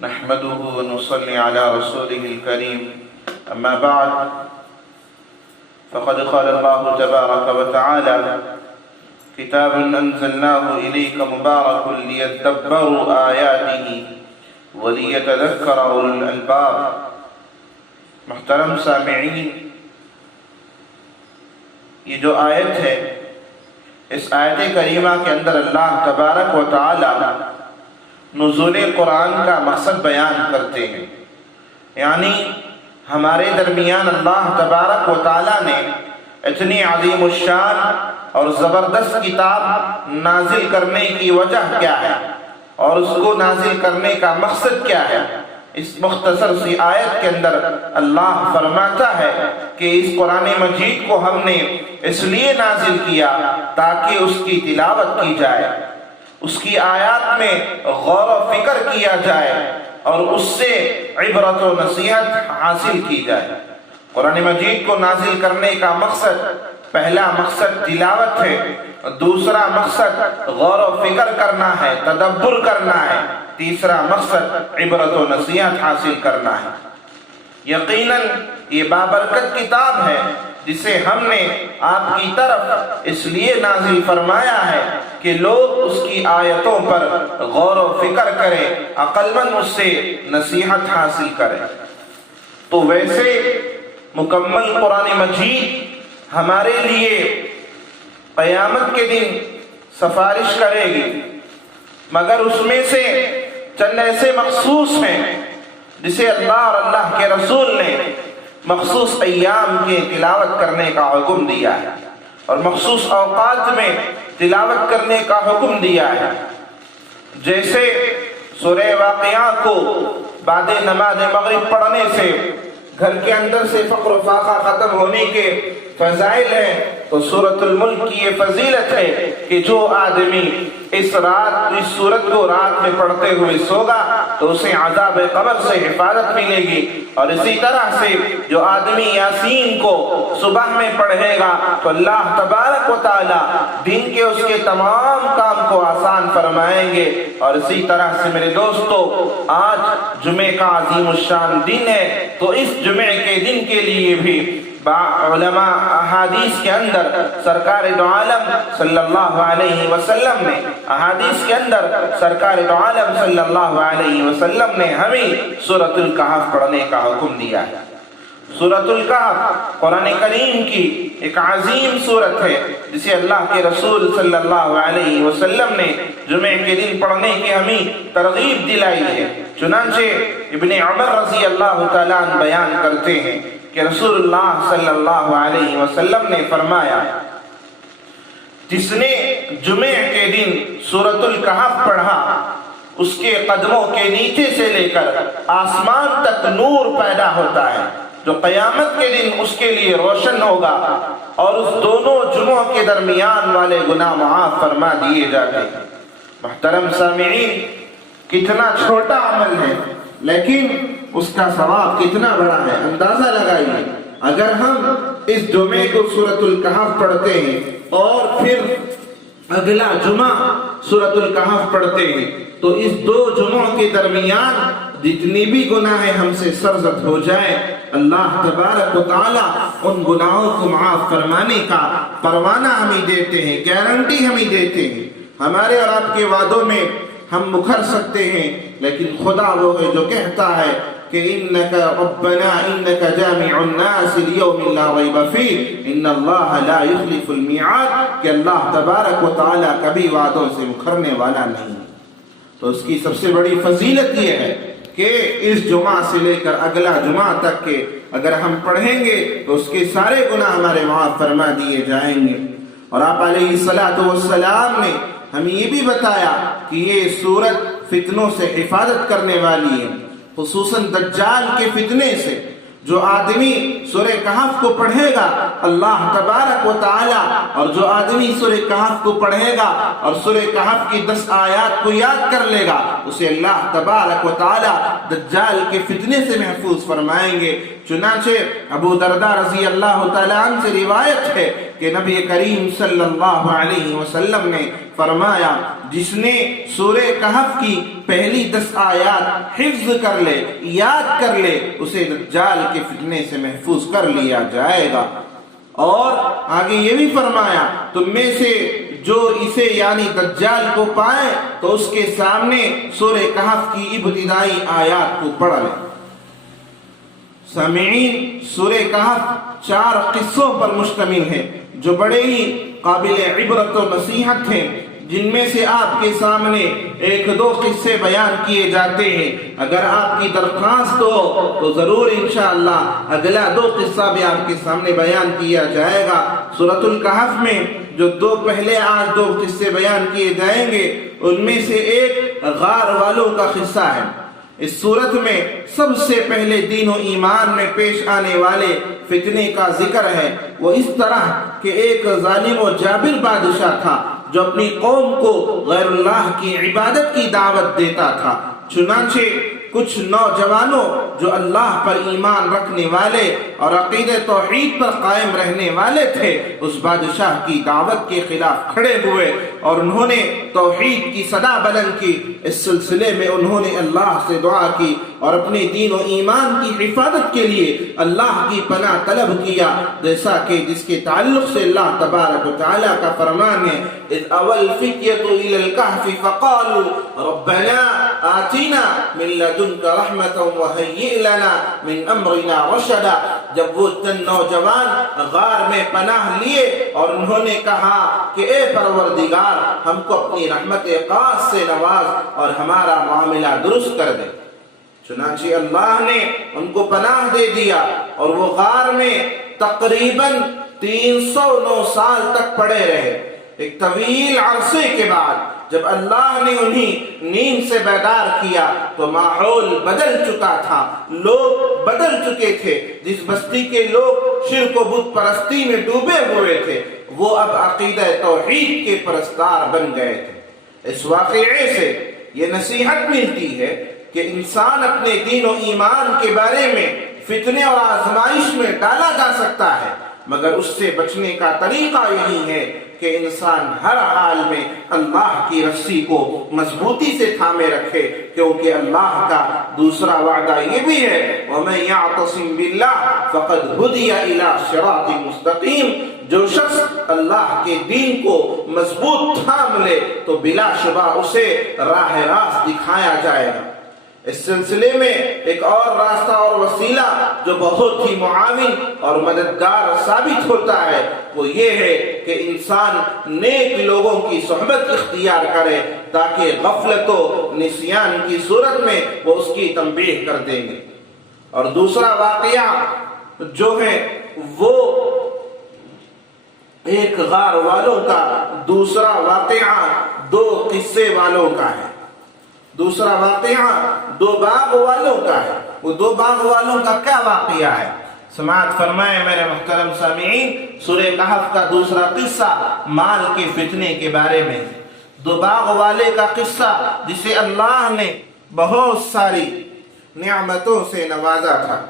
نحمده ونصلي على رسوله الكريم أما بعد فقد قال الله تبارك وتعالى كتاب أنزلناه إليك مبارك ليدبروا آياته وليتذكر أولو الألباب۔ محترم سامعین، یہ جو آیت ہے، اس آیت کریمہ کے اندر اللہ تبارک و تعالی نزول قرآن کا مقصد بیان کرتے ہیں، یعنی ہمارے درمیان اللہ تبارک و تعالی نے اتنی عظیم الشان اور زبردست کتاب نازل کرنے کی وجہ کیا ہے اور اس کو نازل کرنے کا مقصد کیا ہے۔ اس مختصر سی آیت کے اندر اللہ فرماتا ہے کہ اس قرآن مجید کو ہم نے اس لیے نازل کیا تاکہ اس کی تلاوت کی جائے، اس کی آیات میں غور و فکر کیا جائے اور اس سے عبرت و نصیحت حاصل کی جائے۔ قرآن مجید کو نازل کرنے کا مقصد، پہلا مقصد تلاوت ہے، دوسرا مقصد غور و فکر کرنا ہے، تدبر کرنا ہے، تیسرا مقصد عبرت و نصیحت حاصل کرنا ہے۔ یقیناً یہ بابرکت کتاب ہے جسے ہم نے آپ کی طرف اس لیے نازل فرمایا ہے کہ لوگ اس کی آیتوں پر غور و فکر کریں، عقل مند اس سے نصیحت حاصل کریں۔ تو ویسے مکمل قرآن مجید ہمارے لیے قیامت کے دن سفارش کرے گی، مگر اس میں سے چند ایسے مخصوص ہیں جسے اللہ اور اللہ کے رسول نے مخصوص ایام کی تلاوت کرنے کا حکم دیا ہے اور مخصوص اوقات میں تلاوت کرنے کا حکم دیا ہے۔ جیسے سورہ واقعہ کو بعد نماز مغرب پڑھنے سے گھر کے اندر سے فقر و فاقہ ختم ہونے کے فضائل ہیں، تو سورۃ الملک کی یہ فضیلت ہے کہ جو آدمی اس سورت کو رات میں پڑھتے ہوئے سوگا تو اسے عذاب قبر سے حفاظت ملے گی، اور اسی طرح سے جو آدمی یاسین کو صبح میں پڑھے گا تو اللہ تبارک و تعالی دن کے اس کے تمام کام کو آسان فرمائیں گے۔ اور اسی طرح سے میرے دوستو، آج جمعے کا عظیم الشان دن ہے، تو اس جمعے کے دن کے لیے بھی علماء احادیث کے اندر سرکار دو عالم صلی اللہ علیہ وسلم نے سرکار دو عالم صلی اللہ علیہ وسلم نے ہمیں سورۃ الکہف پڑھنے کا حکم دیا ہے۔ سورۃ الکہف قرآن کریم کی ایک عظیم سورت ہے جسے اللہ کے رسول صلی اللہ علیہ وسلم نے جمعے کے دن پڑھنے کی ہمیں ترغیب دلائی ہے۔ چنانچہ ابن عمر رضی اللہ تعالیٰ عنہ بیان کرتے ہیں کہ رسول اللہ صلی اللہ علیہ وسلم نے فرمایا، جس نے جمعے کے دن سورۃ الکہف پڑھا اس کے قدموں کے نیچے سے لے کر آسمان تک نور پیدا ہوتا ہے جو قیامت کے دن اس کے لیے روشن ہوگا، اور اس دونوں جمعوں کے درمیان والے گناہ معاف فرما دیے جاتے ہیں۔ محترم سامعین، کتنا چھوٹا عمل ہے لیکن اس کا ثواب کتنا بڑا ہے، اندازہ لگائیے۔ اگر ہم اس جمعے کو سورۃ الکہف پڑھتے ہیں اور پھر اگلا جمعہ سورۃ الکہف پڑھتے ہیں تو اس دو جمعوں کے درمیان جتنی بھی گناہیں ہم سے سرزد ہو جائے، اللہ تبارک و تعالی ان گناہوں کو معاف فرمانے کا پروانہ ہمیں دیتے ہیں، گارنٹی ہمیں دیتے ہیں۔ ہمارے اور آپ کے وعدوں میں ہم مکر سکتے ہیں، لیکن خدا وہ ہے جو کہتا ہے کہ انکا ربنا انکا جامع الناس لیوم لا ریب فیہ ان اللہ لا یخلف المیعاد، کہ اللہ تبارک و تعالی کبھی وعدوں سے مکرنے والا نہیں۔ تو اس کی سب سے بڑی فضیلت یہ ہے کہ اس جمعہ سے لے کر اگلا جمعہ تک کے اگر ہم پڑھیں گے تو اس کے سارے گناہ ہمارے معاف فرما دیے جائیں گے۔ اور آپ علیہ السلام نے ہمیں یہ بھی بتایا کہ یہ سورت فتنوں سے حفاظت کرنے والی ہے، خصوصاً دجال کے فتنے سے۔ جو آدمی سورہ کہف کو پڑھے گا اللہ تبارک و تعالی، اور جو آدمی سورہ کہف کو پڑھے گا اور سورہ کہف کی 10 آیات کو یاد کر لے گا، اسے اللہ تبارک و تعالی دجال کے فتنے سے محفوظ فرمائیں گے۔ چنانچہ ابو درداء رضی اللہ تعالیٰ عنہ سے روایت ہے کہ نبی کریم صلی اللہ علیہ وسلم نے فرمایا جس نے سورہ کہف کی پہلی 10 آیات حفظ کر لے، یاد کر لے، اسے دجال کے فتنے سے محفوظ کر لیا جائے گا۔ اور آگے یہ بھی فرمایا تم میں سے جو اسے یعنی دجال کو پائے تو اس کے سامنے سورہ کہف کی ابتدائی آیات کو پڑھ لے۔ سامعین، سورہ کہف 4 قصوں پر مشتمل ہے جو بڑے ہی قابل عبرت و نصیحت ہیں، جن میں سے آپ کے سامنے 1-2 قصے بیان کیے جاتے ہیں۔ اگر آپ کی درخواست ہو تو ضرور انشاءاللہ اگلا 2 قصہ بھی آپ کے سامنے بیان کیا جائے گا۔ سورۃ الکہف میں جو 2 پہلے آج 2 قصے بیان کیے جائیں گے، ان میں سے ایک غار والوں کا قصہ ہے۔ اس صورت میں سب سے پہلے دین و ایمان میں پیش آنے والے فتنے کا ذکر ہے۔ وہ اس طرح کہ ایک ظالم و جابر بادشاہ تھا جو اپنی قوم کو غیر اللہ کی عبادت کی دعوت دیتا تھا۔ چنانچہ کچھ نوجوانوں جو اللہ پر ایمان رکھنے والے اور عقیدہ توحید پر قائم رہنے والے تھے، اس بادشاہ کی دعوت کے خلاف کھڑے ہوئے اور انہوں نے توحید کی صدا بلند کی۔ اس سلسلے میں انہوں نے اللہ سے دعا کی اور اپنے دین و ایمان کی حفاظت کے لیے اللہ کی پناہ طلب کیا، جیسا کہ جس کے تعلق سے اللہ تبارک و تعالیٰ کا فرمان ہے اذ اول الفتية الى الكهف فقالوا ربنا آتنا من لدنك رحمة وهيئ لنا من امرنا رشدا۔ جب وہ نوجوان غار میں پناہ لیے اور انہوں نے کہا کہ اے پروردگار ہم کو اپنی رحمت خاص سے نواز اور ہمارا معاملہ درست کر دے۔ چنانچہ اللہ نے ان کو پناہ دے دیا اور وہ غار میں تقریباً 309 سال تک پڑے رہے۔ ایک طویل عرصے کے بعد جب اللہ نے انہیں نیند سے بیدار کیا تو ماحول بدل چکا تھا، لوگ بدل چکے تھے۔ جس بستی کے لوگ شرک و بت پرستی میں ڈوبے ہوئے تھے وہ اب عقیدہ توحید کے پرستار بن گئے تھے۔ اس واقعے سے یہ نصیحت ملتی ہے کہ انسان اپنے دین و ایمان کے بارے میں فتنے اور آزمائش میں ڈالا جا سکتا ہے، مگر اس سے بچنے کا طریقہ یہی ہے کہ انسان ہر حال میں اللہ کی رسی کو مضبوطی سے تھامے رکھے، کیونکہ اللہ کا دوسرا وعدہ یہ بھی ہے وَمَن يَعْتَصِم بِاللَّهِ فَقَدْ هُدِيَ إِلَى صِرَاطٍ مُسْتَقِيمٍ۔ جو شخص اللہ کے دین کو مضبوط تھام لے تو بلا شبہ اسے راہ راست دکھایا جائے گا۔ اس سلسلے میں ایک اور راستہ اور وسیلہ جو بہت ہی معاون اور مددگار ثابت ہوتا ہے وہ یہ ہے کہ انسان نیک لوگوں کی صحبت اختیار کرے تاکہ غفلت و نسیان کی صورت میں وہ اس کی تنبیہ کر دیں گے۔ اور دوسرا واقعہ جو ہے وہ ایک غار والوں کا، دوسرا واقعہ 2 قصے والوں کا ہے۔ دوسرا واقعہ 2 باغ والوں کا ہے۔ وہ 2 باغ والوں کا کیا واقعہ ہے؟ سماعت فرمائے میرے محترم سامعین، سورہ کہف کا دوسرا قصہ مال کے فتنے کے بارے میں۔ 2 باغ والے کا قصہ جسے اللہ نے بہت ساری نعمتوں سے نوازا تھا۔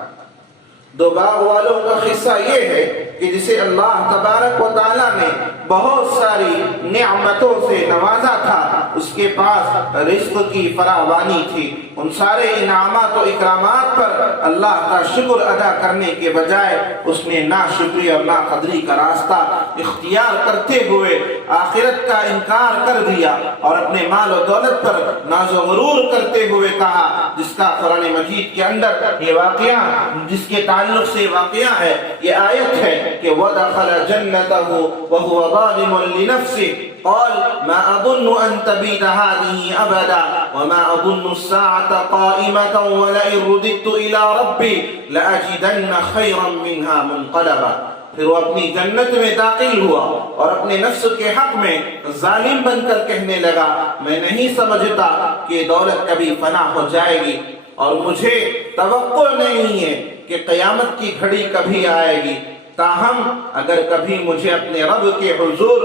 2 باغ والوں کا قصہ یہ ہے کہ جسے اللہ تبارک و تعالیٰ نے بہت ساری نعمتوں سے نوازا تھا، اس کے پاس رزق کی فراوانی تھی۔ ان سارے انعامات و اکرامات پر اللہ کا شکر ادا کرنے کے بجائے اس نے ناشکری اور ناقدری کا راستہ اختیار کرتے ہوئے آخرت کا انکار کر دیا اور اپنے مال و دولت پر ناز و غرور کرتے ہوئے کہا، جس کا قرآن مجید کے اندر یہ واقعہ، جس کے تعلق سے واقعہ ہے، یہ آیت ہے کہ وَدَخَلَ جَنَّتَهُ وَهُوَ ظَالِمٌ لِنَفْسِهِ قال ما أظن أن تبيد هذه أبدا وما أظن الساعة قائمة ولئن رددت إلى ربي لأجدن خيرا منها منقلبا۔ پھر وہ اپنی جنت میں داخل ہوا اور اپنے نفس کے حق میں ظالم بن کر کہنے لگا، میں نہیں سمجھتا کہ دولت کبھی فنا ہو جائے گی اور مجھے توقع نہیں ہے کہ قیامت کی گھڑی کبھی آئے گی، تاہم اگر کبھی مجھے اپنے رب کے حضور